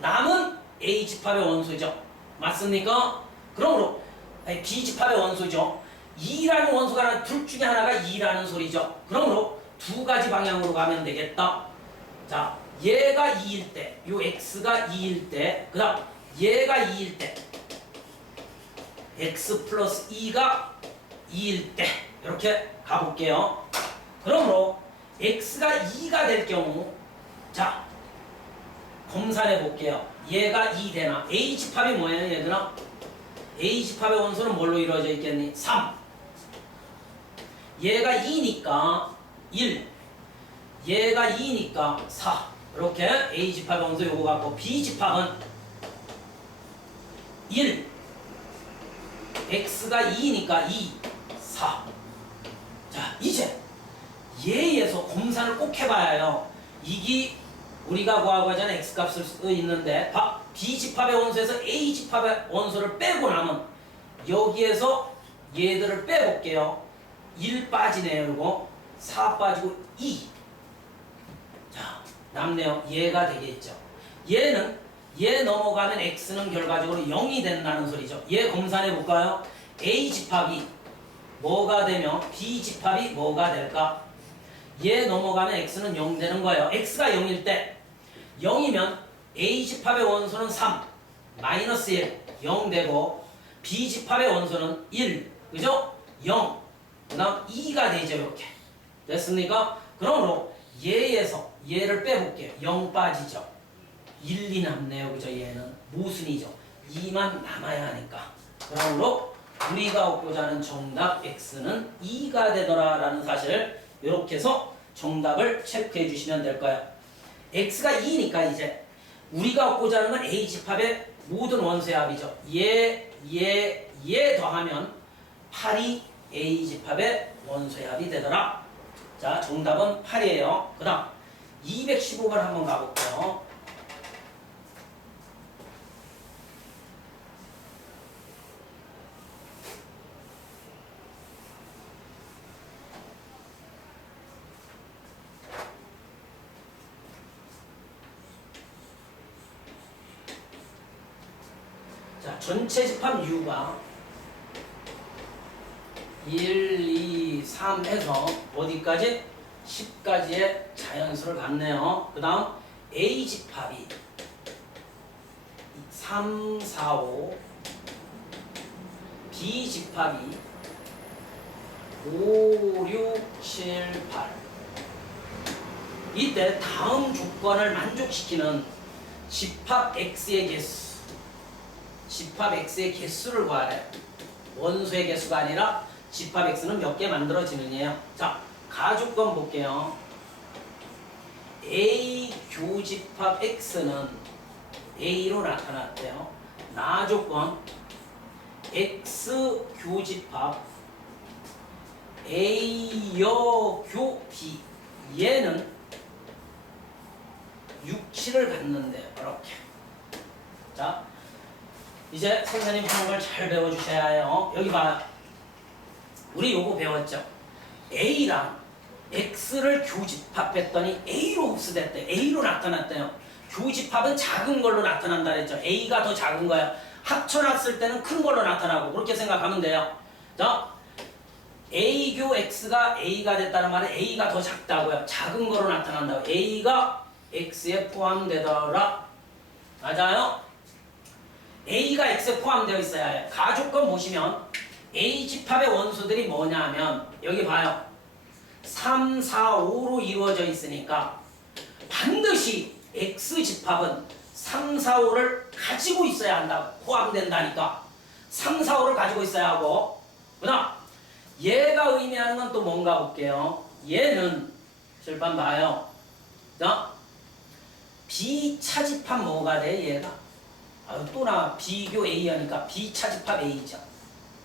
남은 A집합의 원소죠. 맞습니까? 그러므로 B집합의 원소죠. 2라는 원소가 나면 둘 중에 하나가 2라는 소리죠. 그러므로 두 가지 방향으로 가면 되겠다. 자, 얘가 2일 때, 요 X가 2일 때, 그 다음 얘가 2일 때, X 플러스 2가 2일 때 이렇게 가볼게요. 그러므로 X가 2가 될 경우 자 검사해 볼게요. 얘가 2 되나? A집합이 뭐예요 얘들아? A집합의 원소는 뭘로 이루어져 있겠니? 3. 얘가 2니까 1. 얘가 2니까 4. 이렇게 A집합의 원소 요거 갖고 B집합은 1. X가 2니까 2, 4. 자, 이제 얘에서 검사를 꼭 해봐야 해요. 이게 우리가 구하고자 x값을 쓰고 있는데 B집합의 원소에서 A집합의 원소를 빼고 나면 여기에서 얘들을 빼볼게요. 1 빠지네요. 그리고 4 빠지고 2. 자, 남네요. 얘가 되겠죠. 얘는 얘 넘어가면 x는 결과적으로 0이 된다는 소리죠. 얘 검사해 볼까요? A집합이 뭐가 되며 B집합이 뭐가 될까? 얘 넘어가면 x는 0 되는 거예요. x가 0일 때 0이면 A집합의 원소는 3, 마이너스 1, 0 되고 B집합의 원소는 1, 그죠? 0, 그 다음 2가 되죠. 이렇게 됐습니까? 그러므로 얘에서 얘를 빼볼게요. 0 빠지죠. 1, 2 남네요. 그죠? 얘는 모순이죠. 2만 남아야 하니까. 그러므로 우리가 얻고자 하는 정답 x는 2가 되더라 라는 사실을 이렇게 해서 정답을 체크해 주시면 될까요? x가 2니까 이제 우리가 얻고자 하는 건 A집합의 모든 원소의 합이죠. 얘 더하면 8이 A집합의 원소의 합이 되더라. 자, 정답은 8이에요. 그 다음 215번 한번 가볼게요. 자, 전체 집합 U가 1, 2, 3 해서 어디까지? 10까지의 자연수를 갖네요. 그 다음 A집합이 3, 4, 5 B집합이 5, 6, 7, 8 이때 다음 조건을 만족시키는 집합 X의 개수 집합 X의 개수를 구하래요. 원소의 개수가 아니라 집합 X는 몇 개 만들어지느냐요. 자, 가조건 볼게요. A 교집합 X는 A로 나타났대요. 나조건 X 교집합 A여교 B 얘는 6, 7을 갖는데요. 이렇게. 자, 이제 선생님 하는 걸 잘 배워주셔야 해요. 여기 봐요. 우리 요거 배웠죠? A랑 X를 교집합했더니 A로 흡수됐대. A로 나타났대요. 교집합은 작은 걸로 나타난다 그랬죠. A가 더 작은 거야. 합쳐놨을 때는 큰 걸로 나타나고 그렇게 생각하면 돼요. 자, A교 X가 A가 됐다는 말은 A가 더 작다고요. 작은 거로 나타난다고. A가 X에 포함되더라. 맞아요? A가 X에 포함되어 있어야 해요. 가조건 보시면 A집합의 원소들이 뭐냐면 여기 봐요. 3, 4, 5로 이루어져 있으니까 반드시 X집합은 3, 4, 5를 가지고 있어야 한다고. 포함된다니까 3, 4, 5를 가지고 있어야 하고 그 다음 얘가 의미하는 건 또 뭔가 볼게요. 얘는 절반 봐요. 자, B차집합 뭐가 돼? 얘가 또나 비교 A 하니까 B차집합 A죠.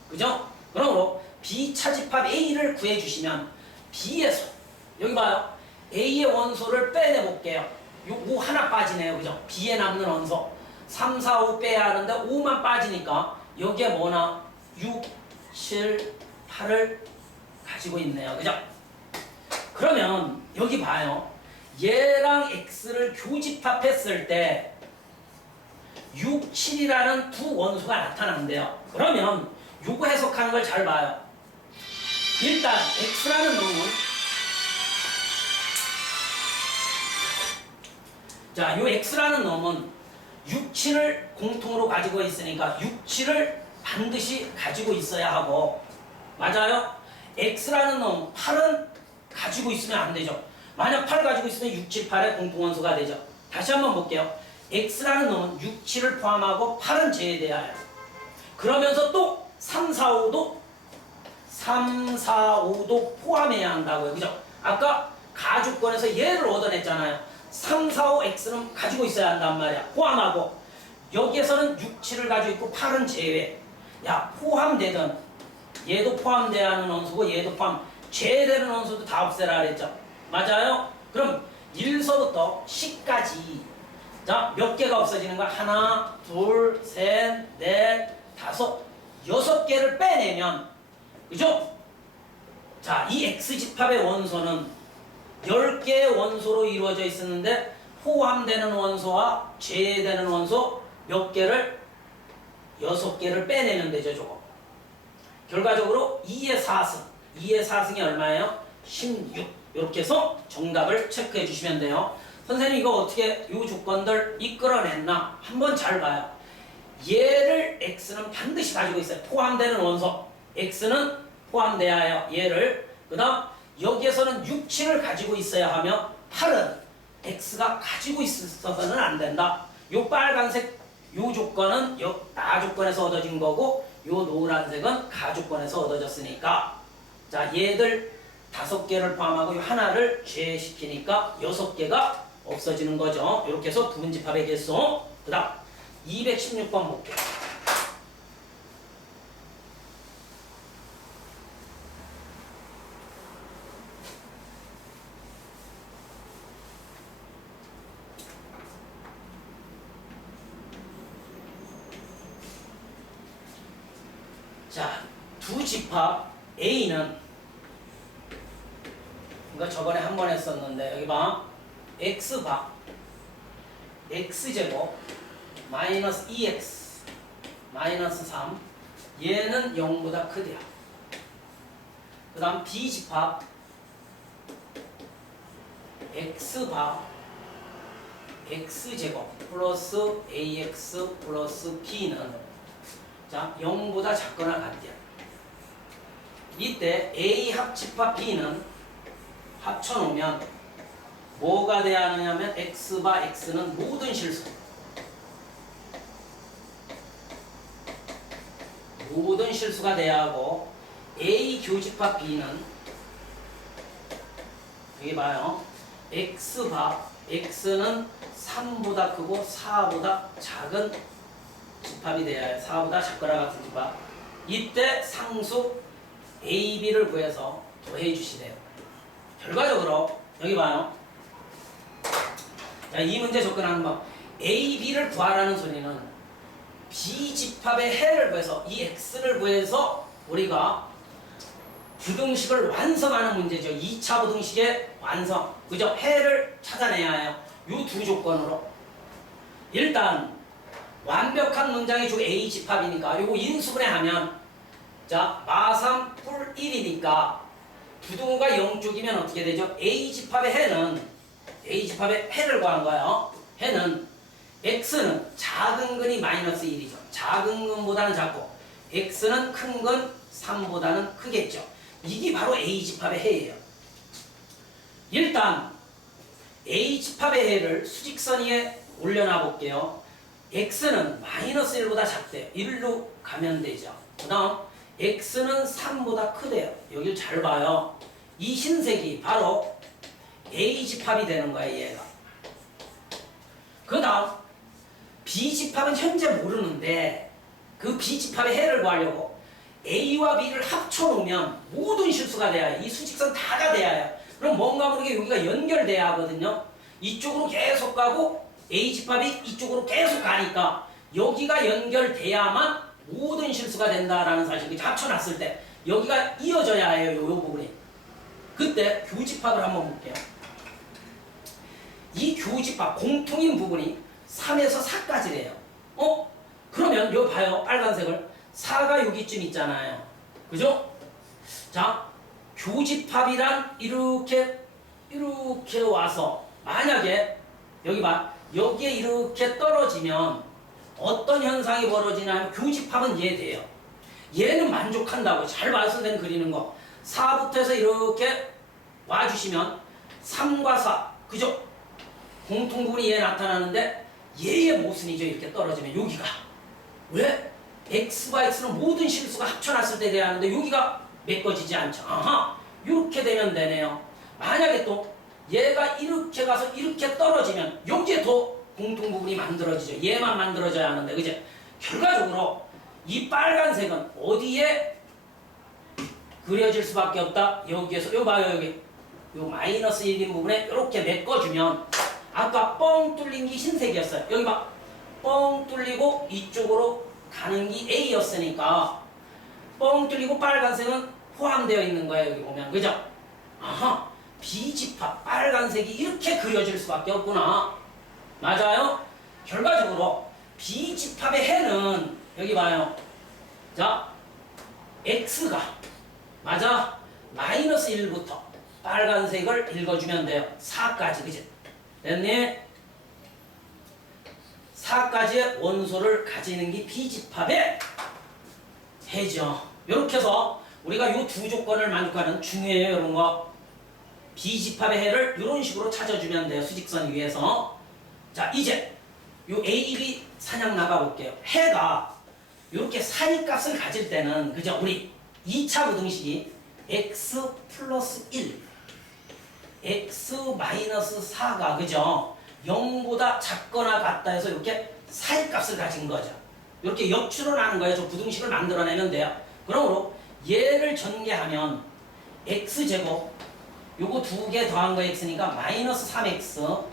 그죠? 그러므로 B차집합 A를 구해주시면 B에서 여기 봐요. A의 원소를 빼내볼게요. 요 5 하나 빠지네요. 그죠? B에 남는 원소 3, 4, 5 빼야 하는데 5만 빠지니까 여기에 뭐나 6, 7, 8을 가지고 있네요. 그죠? 그러면 여기 봐요. 얘랑 X를 교집합했을 때 6, 7이라는 두 원소가 나타난대요. 그러면 요거 해석하는 걸 잘 봐요. 일단 X라는 놈은 자, 요 X라는 놈은 6, 7을 공통으로 가지고 있으니까 6, 7을 반드시 가지고 있어야 하고 맞아요? X라는 놈 8은 가지고 있으면 안 되죠. 만약 8을 가지고 있으면 6, 7, 8의 공통원소가 되죠. 다시 한번 볼게요. X라는 놈은 6, 7을 포함하고 8은 제외돼야 해요. 그러면서 또 3, 4, 5도 3, 4, 5도 포함해야 한다고요. 그죠? 아까 가조건에서 얘를 얻어냈잖아요. 3, 4, 5 X는 가지고 있어야 한단 말이야. 포함하고 여기에서는 6, 7을 가지고 있고 8은 제외. 야, 포함되든 얘도 포함돼야 하는 원소고 얘도 포함 제외되는 원소도 다 없애라 그랬죠. 맞아요? 그럼 1서부터 10까지 자, 몇 개가 없어지는 거야? 하나, 둘, 셋, 넷, 다섯, 6개를 빼내면 그죠? 자, 이 X집합의 원소는 10개의 원소로 이루어져 있었는데 포함되는 원소와 제외되는 원소 몇 개를? 6개를 빼내면 되죠, 저거. 결과적으로 2의 4승. 2의 4승이 얼마예요? 16. 이렇게 해서 정답을 체크해 주시면 돼요. 선생님 이거 어떻게 이 조건들 이끌어냈나? 한번 잘 봐요. 얘를 X는 반드시 가지고 있어요. 포함되는 원소. X는 포함돼야 해요. 얘를. 그 다음 여기에서는 6, 7을 가지고 있어야 하며 8은 X가 가지고 있어서는 안 된다. 요 빨간색 요 조건은 나 조건에서 얻어진 거고 요 노란색은 가 조건에서 얻어졌으니까 자 얘들 5개를 포함하고 요 하나를 제외시키니까 6개가 없어지는 거죠. 이렇게 해서 부분집합의 개수. 그 다음 216번 볼게요. 자, 두 집합 A는 이거 저번에 한 번 했었는데 여기 봐. X바 X제곱 마이너스 2X 마이너스 3 얘는 0보다 크대요. 그 다음 B집합 X바 X제곱 플러스 AX 플러스 B는 자 0보다 작거나 같대요. 이때 A 합집합 B는 합쳐놓으면 뭐가 돼야 하느냐면 X바 X는 모든 실수 모든 실수가 돼야 하고 A 교집합 B는 여기 봐요. X바 X는 3보다 크고 4보다 작은 집합이 돼야 해요. 4보다 작거나 같은 집합. 이때 상수 A, B를 구해서 더해 주시래요. 결과적으로 여기 봐요. 자, 이 문제 접근하는 법. A, B를 구하라는 소리는 B집합의 해를 구해서 이 X를 구해서 우리가 부등식을 완성하는 문제죠. 2차 부등식의 완성. 그죠? 해를 찾아내야 해요. 이 두 조건으로. 일단 완벽한 문장이 주 A집합이니까 요거 인수분해하면 자 마삼 뿔 1이니까 부등호가 0쪽이면 어떻게 되죠? A집합의 해는 A집합의 해를 구한 거예요. 해는 X는 작은 근이 마이너스 1이죠. 작은 근보다는 작고 X는 큰 근 3보다는 크겠죠. 이게 바로 A집합의 해예요. 일단 A집합의 해를 수직선 위에 올려놔 볼게요. X는 마이너스 1보다 작대요. 1로 가면 되죠. 그 다음 X는 3보다 크대요. 여길 잘 봐요. 이 흰색이 바로 A집합이 되는 거야 얘가. 그 다음 B집합은 현재 모르는데 그 B집합의 해를 구하려고 A와 B를 합쳐놓으면 모든 실수가 돼야 해. 이 수직선 다가 돼야 해요. 그럼 뭔가 모르게 여기가 연결돼야 하거든요. 이쪽으로 계속 가고 A집합이 이쪽으로 계속 가니까 여기가 연결돼야만 모든 실수가 된다라는 사실. 합쳐놨을 때 여기가 이어져야 해요. 요 부분이. 그때 교집합을 한번 볼게요. 이 교집합 공통인 부분이 3에서 4까지래요. 그러면 요 봐요. 빨간색을 4가 여기쯤 있잖아요. 그죠? 자, 교집합이란 이렇게 와서 만약에 여기 봐. 여기에 이렇게 떨어지면 어떤 현상이 벌어지냐면 교집합은 얘 돼요. 얘는 만족한다고. 잘 봐서 된 그리는 거. 4부터 해서 이렇게 와주시면 3과 4 그죠? 공통부분이 얘 나타나는데 얘의 모순이죠. 이렇게 떨어지면 여기가 왜? X와 X는 모든 실수가 합쳐놨을 때 돼야 하는데 여기가 메꿔지지 않죠. 아하, 이렇게 되면 되네요. 만약에 또 얘가 이렇게 가서 이렇게 떨어지면 여기에 더 공통부분이 만들어지죠. 얘만 만들어져야 하는데 그죠? 결과적으로 이 빨간색은 어디에 그려질 수밖에 없다. 여기에서 요 봐요 여기 요 마이너스 1인 부분에 이렇게 메꿔주면 아까 뻥 뚫린 게 흰색이었어요. 여기 봐. 뻥 뚫리고 이쪽으로 가는 게 A였으니까 뻥 뚫리고 빨간색은 포함되어 있는 거예요. 여기 보면 그죠? 아하 B집합 빨간색이 이렇게 그려질 수밖에 없구나. 맞아요? 결과적으로 B집합의 해는 여기 봐요. 자 X가 맞아 마이너스 1부터 빨간색을 읽어주면 돼요. 4까지 그지? 됐니? 4까지의 원소를 가지는 게 B집합의 해죠. 이렇게 해서 우리가 이 두 조건을 만족하는 중요해요. 이런 거 B집합의 해를 이런 식으로 찾아주면 돼요. 수직선 위에서. 자 이제 요 A, B 사냥 나가볼게요. 해가 이렇게 사이값을 가질 때는 그죠? 우리 2차 부등식이 x 플러스 1 x 마이너스 4가 그죠? 0보다 작거나 같다 해서 이렇게 사이값을 가진 거죠. 이렇게 역추를 하는 거예요. 저 부등식을 만들어내면 돼요. 그러므로 얘를 전개하면 x제곱 요거 두 개 더한 거 x니까 마이너스 3x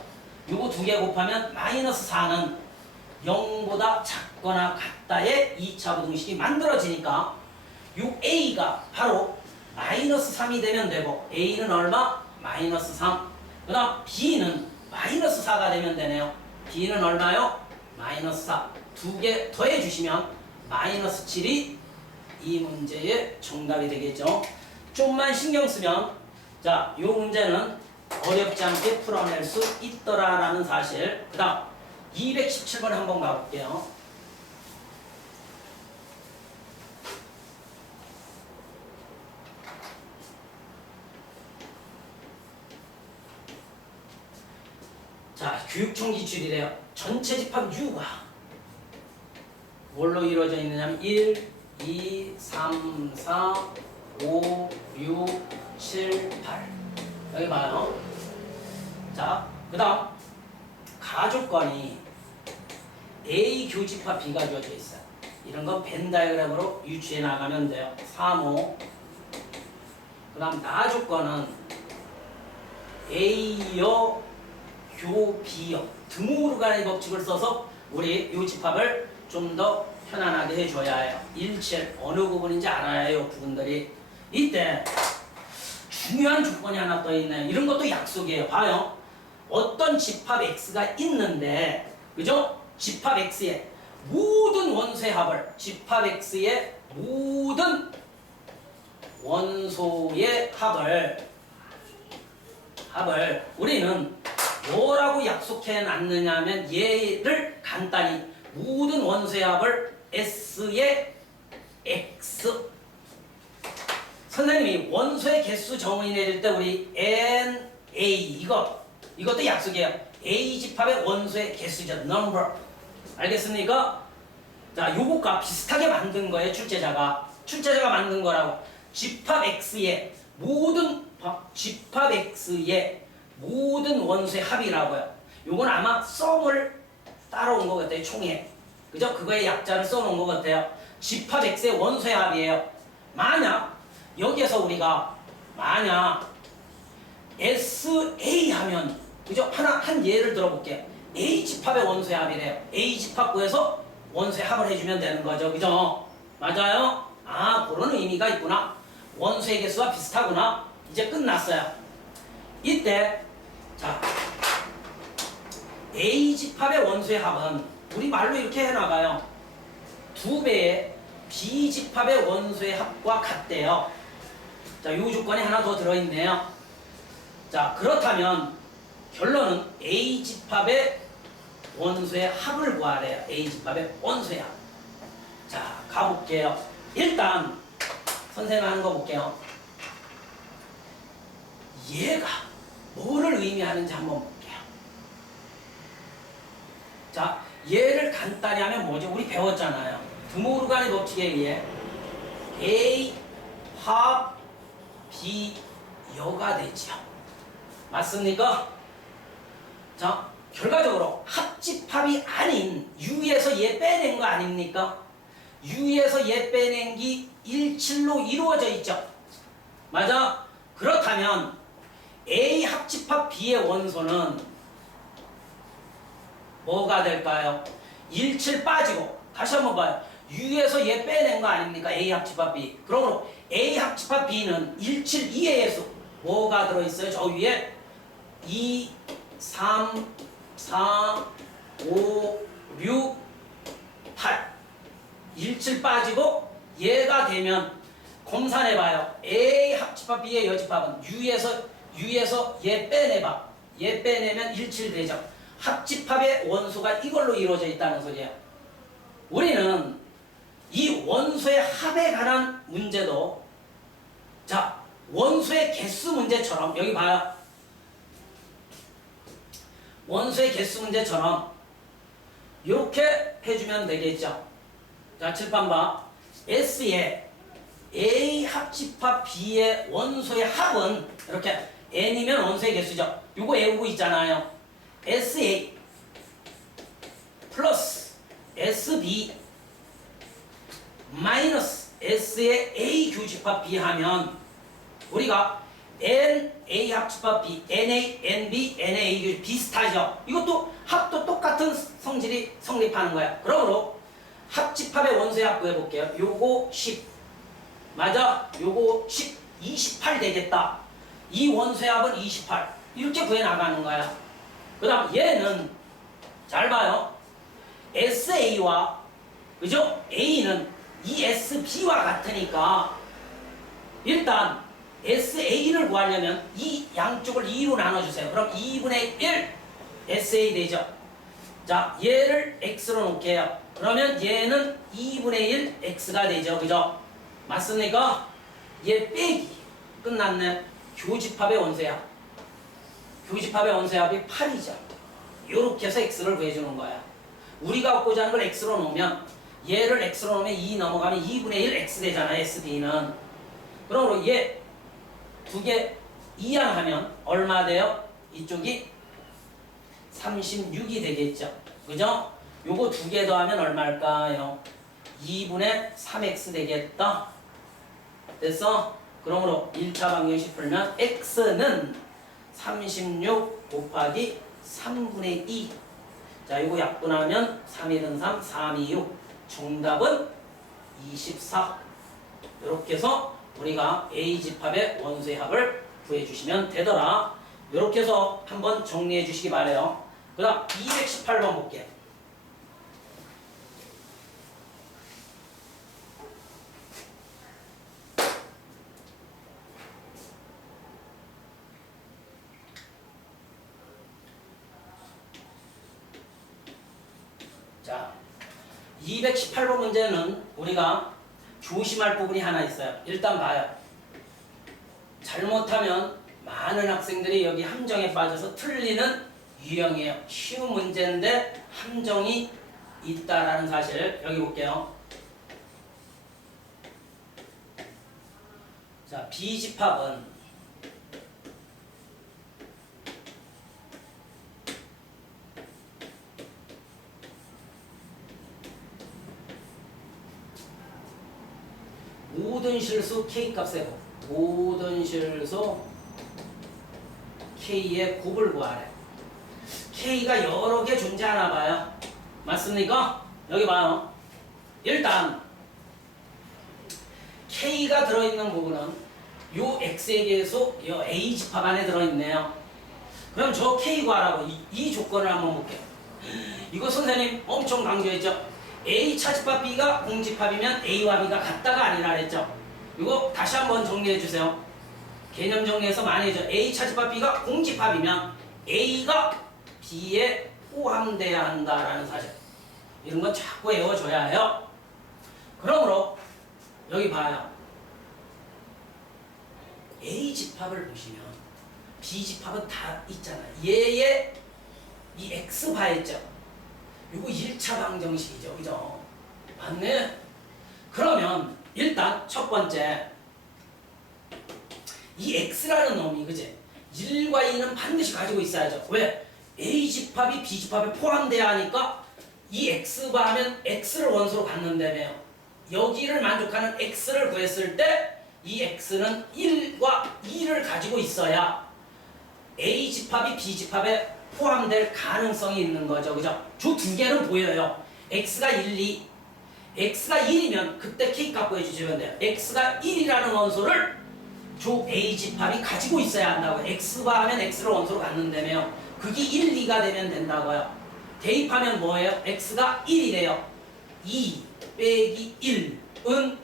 요거 두 개 곱하면 마이너스 4는 0보다 작거나 같다의 2차 부등식이 만들어지니까 요 a가 바로 마이너스 3이 되면 되고 a는 얼마? 마이너스 3. 그 다음 b는 마이너스 4가 되면 되네요. b는 얼마요? 마이너스 4. 두 개 더해 주시면 마이너스 7이 이 문제의 정답이 되겠죠. 좀만 신경 쓰면 자, 요 문제는 어렵지 않게 풀어낼 수 있더라라는 사실. 그 다음 217번 한번 가볼게요. 자, 교육청 기출이래요. 전체 집합 U가 뭘로 이루어져 있느냐면 1, 2, 3, 4, 5, 6, 7, 8 여기 봐요. 자, 그 다음 가족관이 A 교집합 B가 주어져 있어요. 이런 건 벤 다이어그램으로 유추해 나가면 돼요. 3, 5. 그 다음 나조건은 A여 교 B여 드모르간의 법칙을 써서 우리 이 집합을 좀 더 편안하게 해줘야 해요. 1, 7 어느 부분인지 알아야 해요. 부분들이. 이때 중요한 조건이 하나 더 있네요. 이런 것도 약속이에요. 봐요. 어떤 집합 X가 있는데 그죠? 집합 X의 모든 원소의 합을 집합 X의 모든 원소의 합을 우리는 뭐라고 약속해 놨느냐면 얘를 간단히 모든 원소의 합을 S의 X 선생님이 원소의 개수 정의 내릴 때 우리 N, A 이것도 약속이에요. A 집합의 원소의 개수죠. number. 알겠습니까? 자, 요것과 비슷하게 만든 거예요. 출제자가 만든 거라고. 집합 X의 모든 원소의 합이라고요. 요건 아마 썸을 따라온 것 같아요. 총에. 그죠? 그거의 약자를 써놓은 것 같아요. 집합 X의 원소의 합이에요. 만약 여기에서 우리가 SA 하면 그죠? 한 예를 들어볼게요. A 집합의 원소의 합이래요. A 집합 구해서 원소의 합을 해주면 되는 거죠. 그죠? 맞아요? 아, 그런 의미가 있구나. 원소의 개수와 비슷하구나. 이제 끝났어요. 이때 자 A 집합의 원소의 합은 우리 말로 이렇게 해나가요. 2배의 B 집합의 원소의 합과 같대요. 자, 이 조건이 하나 더 들어있네요. 자, 그렇다면 결론은 A 집합의 원소의 합을 구하래요. A 집합의 원소의 합. 자, 가볼게요. 일단 선생님 하는 거 볼게요. 얘가 뭐를 의미하는지 한번 볼게요. 자, 얘를 간단히 하면 뭐죠? 우리 배웠잖아요. 드모르간의 법칙에 의해 A 합 B 여가 되죠. 맞습니까? 자, 결과적으로 합집합이 아닌 U에서 얘 빼낸 거 아닙니까? U에서 얘 빼낸 게 17로 이루어져 있죠. 맞아? 그렇다면 A 합집합 B의 원소는 뭐가 될까요? 17 빠지고 다시 한번 봐요. U에서 얘 빼낸 거 아닙니까? A 합집합 B. 그러므로 A 합집합 B는 17, 2에서 뭐가 들어있어요? 저 위에 2, 3, 4, 5, 6, 8 17 빠지고 얘가 되면 검산해봐요. A 합집합 B의 여집합은 U에서 얘 빼내봐. 얘 빼내면 17 되죠. 합집합의 원소가 이걸로 이루어져 있다는 소리예요. 우리는 이 원소의 합에 관한 문제도 자 원소의 개수 문제처럼 여기 봐요. 원소의 개수 문제처럼 이렇게 해주면 되겠죠. 자 칠판 봐. S의 A 합집합 B의 원소의 합은 이렇게 N이면 원소의 개수죠. 요거 외우고 있잖아요. SA 플러스 SB 마이너스 S의 A 교집합 B 하면 우리가 NA 합집합 B, NA, NB, NA 비슷하죠. 이것도 합도 똑같은 성질이 성립하는 거야. 그러므로 합집합의 원소의 합 구해볼게요. 요거 10 맞아? 요거 10, 28 되겠다. 이 원소의 합은 28 이렇게 구해나가는 거야. 그 다음 얘는 잘 봐요. SA와 그죠? A는 ESB와 같으니까 일단 SA를 구하려면 이 양쪽을 2로 나눠주세요. 그럼 2분의 1 SA 되죠. 자 얘를 X로 놓을게요. 그러면 얘는 2분의 1 X가 되죠. 그죠? 맞습니까? 얘 빼기 끝났네. 교집합의 원소야. 교집합의 원소의 합이 8이죠. 요렇게 해서 X를 구해주는 거야. 우리가 갖고자 하는 걸 X로 놓으면 얘를 X로 놓으면 2 넘어가면 2분의 1 X 되잖아. SB는. 그러므로 얘 두 개 이항하면 얼마 돼요? 이쪽이 36이 되겠죠. 그죠? 요거 두 개 더하면 얼마일까요? 2분의 3X 되겠다. 됐어? 그러므로 1차 방정식 풀면 X는 36 곱하기 3분의 2. 자, 이거 약분하면 3, 1은 3, 3, 2, 6. 정답은 24. 이렇게 해서 우리가 A집합의 원소의 합을 구해주시면 되더라. 이렇게 해서 한번 정리해 주시기 바래요. 그 다음 218번 볼게요. 자, 218번 문제는 우리가 조심할 부분이 하나 있어요. 일단 봐요. 잘못하면 많은 학생들이 여기 함정에 빠져서 틀리는 유형이에요. 쉬운 문제인데 함정이 있다라는 사실 여기 볼게요. 자, B집합은 모든 실수 K값의 곱, 모든 실수 K의 곱을 구하래. K가 여러 개 존재하나 봐요. 맞습니까? 여기 봐요. 일단 K가 들어있는 부분은 요 X에 비해서 요 A집합 안에 들어있네요. 그럼 저 K 구하라고 이 조건을 한번 볼게요. 이거 선생님 엄청 강조했죠. A 차집합 B가 공집합이면 A와 B가 같다가 아니라 그랬죠. 이거 다시 한번 정리해 주세요. 개념 정리해서 많이 해줘. A 차집합 B가 공집합이면 A가 B에 포함돼야 한다라는 사실. 이런 건 자꾸 외워줘야 해요. 그러므로 여기 봐요. A집합을 보시면 B집합은 다 있잖아요. 얘의 이 X바했죠. 이거 1차 방정식이죠. 그죠? 맞네? 그러면 일단 첫 번째 이 X라는 놈이 그지? 1과 2는 반드시 가지고 있어야죠. 왜? A집합이 B집합에 포함돼야 하니까 이 X바 하면 X를 원소로 갖는다며요. 여기를 만족하는 X를 구했을 때 이 x는 1과 2를 가지고 있어야 A 집합이 B 집합에 포함될 가능성이 있는 거죠. 그죠? 저 두 개는 보여요. x가 1, 2. x가 1이면 그때 k 값 구해주시면 돼요. x가 1이라는 원소를 조 A 집합이 가지고 있어야 한다고요. x바 하면 x를 원소로 갖는다며 그게 1, 2가 되면 된다고요. 대입하면 뭐예요? x가 1이래요. 2 빼기 1은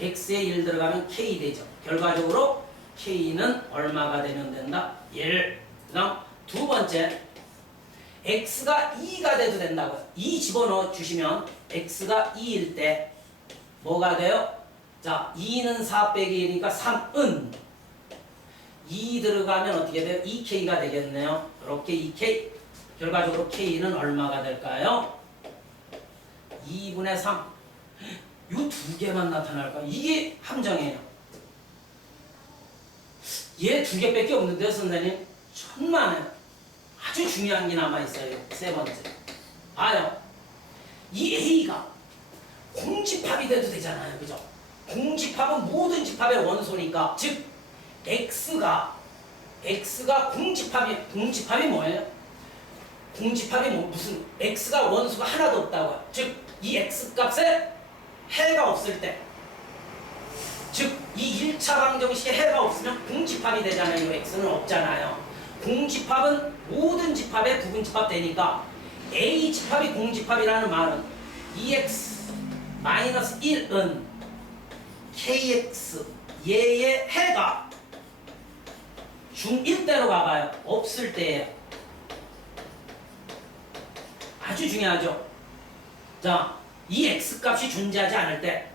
x에 1 들어가면 k 되죠. 결과적으로 k는 얼마가 되면 된다? 1. 그 다음 두 번째 x가 2가 돼도 된다고요. 2 집어넣어 주시면 x가 2일 때 뭐가 돼요? 자, 2는 4 빼기 1이니까 3은 2 들어가면 어떻게 돼요? 2k가 되겠네요. 이렇게 2k. 결과적으로 k는 얼마가 될까요? 2분의 3. 이 두 개만 나타날까? 이게 함정이에요. 얘 두 개밖에 없는데요, 선생님? 천만에. 아주 중요한 게 남아있어요. 세 번째. 봐요. 이 A가 공집합이 돼도 되잖아요. 그죠? 공집합은 모든 집합의 원소니까. 즉, X가 공집합이 뭐예요? 공집합이 무슨, X가 원소가 하나도 없다고요. 즉, 이 X 값에 해가 없을 때. 즉, 이 1차 방정식에 해가 없으면 공집합이 되잖아요. 이 X는 없잖아요. 공집합은 모든 집합의 부분집합 되니까 A 집합이 공집합이라는 말은 2x-1은 kx 얘의 해가 중1대로 가봐요. 없을 때예요. 아주 중요하죠. 자, 이 x값이 존재하지 않을 때